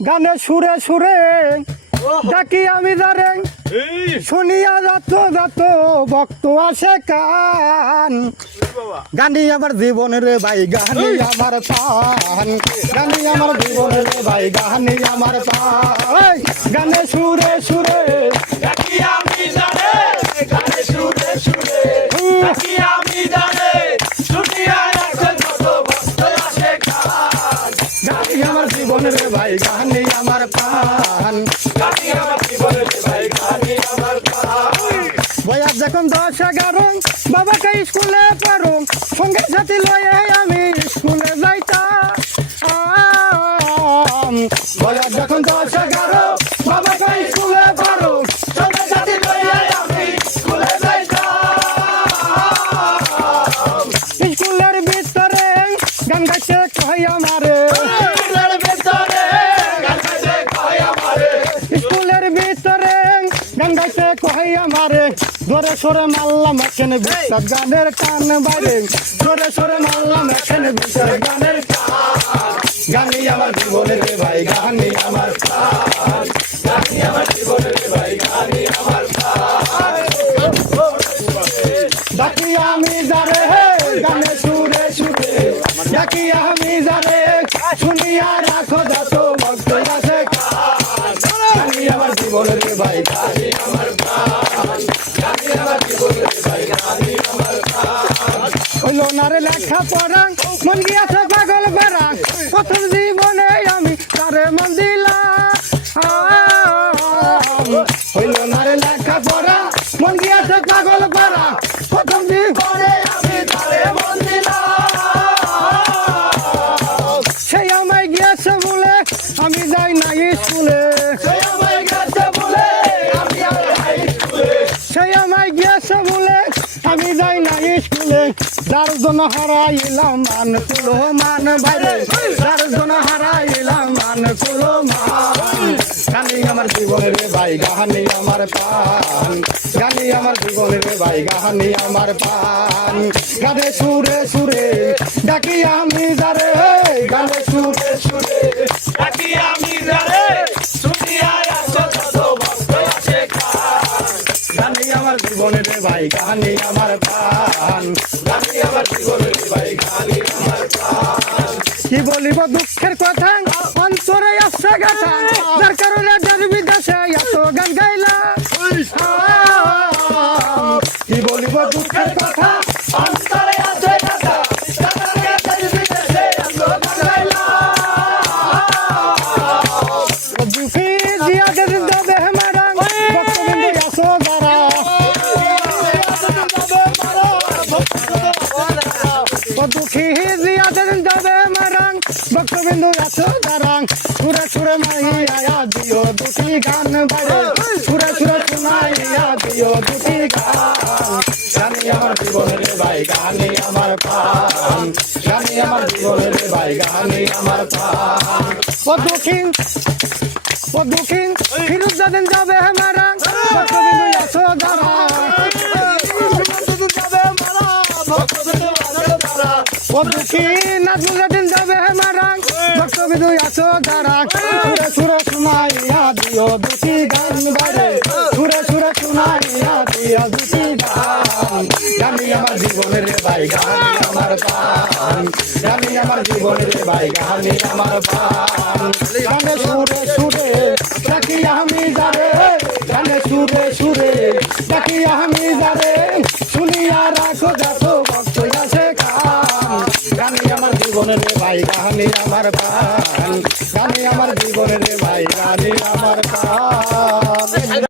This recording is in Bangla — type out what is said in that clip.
গানে সুরে সুরে ডাকি আমি যারে শুনিয়া যাত যাত ভক্ত আসে কান গানি আমার জীবনের ভাই গানি আমার প্রাণ গানি আমার জীবনের ভাই গানি আমার প্রাণ গানে সুরে সুরে ডাকি আমি যারে গানে সুরে সুরে ডাকি আমি যারে শুনিয়া রাখো যত ভক্ত আসে কান গানি আমার জীবনের ভাই গানি আমার প্রাণ গানি আমার জীবনের ভাই গানি আমার প্রাণ বয়স যখন 10-11 বাবাকে স্কুলে পড়ো সঙ্গে সাথে লয়ে আমি স্কুলে যাইতাম বয়স যখন 10-11 বাবাকে স্কুলে পড়ো সঙ্গে সাথে লইয়া আমি স্কুলে যাইতাম স্কুলের ভিতরে গান গাইতে কই আমারে স্কুলের ভিতরে গান গাইতে কই আমারে স্কুলের ভিতরে গান গাইতে কই আমারে জোরে সোরে মারলাম এখানে বিশ্বাস গানের কান বাইরে জোরে সোরে মারলাম এখানে বিশ্বাস গানের গানি আমার জীবনের ভাই গানি আমার প্রাণ গানি আমার জীবনের ভাই গানি আমার প্রাণ ডাকি আমি যারে গানে সুরে সুরে ডাকি আমি যারে শুনিয়া রাখো যত ভক্ত আছে গানি আমার জীবনের ভাই গানি আমার প্রাণ গানি আমার জীবনের ভাই গানি আমার প্রাণ হইলো না রে লেখা পড়া মন গিয়াছে পাগল বেড়া প্রথম জীবনে আমি তারে মন দিলাম হইলো না রে লেখা পড়া মন গিয়াছে পাগল বেড়া প্রথম জীবনে আমি তারে মন দিলাম সেই আমায় গিয়েছে বলে আমি যাই না স্কুলে সেই আমায় গেছে বলে আমি আর যাই স্কুলে সেই আমায় গিয়েছে বলে আমি যাই না স্কুলে যার জন্য হারাইলাম মান কুলো মান বাইরে যার জন্য হারাইলাম মান কুলো মান গানি আমার জীবনের ভাই গানি আমার প্রাণ গানি আমার জীবনের ভাই গানি আমার প্রাণ গানে সুরে সুরে ডাকি আমি যারে গানে সুরে সুরে ডাকি আমি যারে শুনিয়া রাখো যত ভক্ত আসে কান গানি আমার জীবনের ভাই গানি আমার প্রাণ গানি আমার জীবনের ভাই গানি আমার প্রাণ কি বলিব দুঃখের কথা অন্তরে আসছে গাথা যার কারণে দেশ বিদেশে এত গান গাইলা কি বলিব দুঃখের কথা অন্তরে আছে কথা তাদের দেশ বিদেশে এত গান গাইলাম দুঃখী জিয়া দেন দেবে মারা ভক্তবৃন্দ আসো যারা দুঃখী জিয়া দেন দেবে মারা ভক্তবৃন্দ আসো যারা সুরে সুরে মাইয়া দিও দুটি গান বাইরে সুরে সুরে শুনাইয়া দিও দুটি গান গানি আমার জীবনের ভাই গানি আমার প্রাণ গানি আমার জীবনের ভাই গানি আমার প্রাণ ও দুঃখী ফিরুজ যাবেন যাবে মারা ভক্তবৃন্দ আসো যারা ও দুঃখী নাজমুল দিন যাবে মারা ভক্তবৃন্দ আসো যারা সুরে সুরে শুনাইয়া দিও দুটি গান বাইরে সুরে সুরে শুনাইয়া দিও দুটি গান গানি আমার জীবনের ভাই গানি আমার প্রাণ গানি আমার জীবনের ভাই গানি আমার প্রাণ গানে সুরে সুরে ডাকি আমি যারে গানে সুরে সুরে ডাকি আমি যারে শুনিয়া রাখো যত ভক্ত আছে কান গানি আমার জীবনের ভাই গানি আমার প্রাণ গানি আমার জীবনের ভাই গানি আমার প্রাণ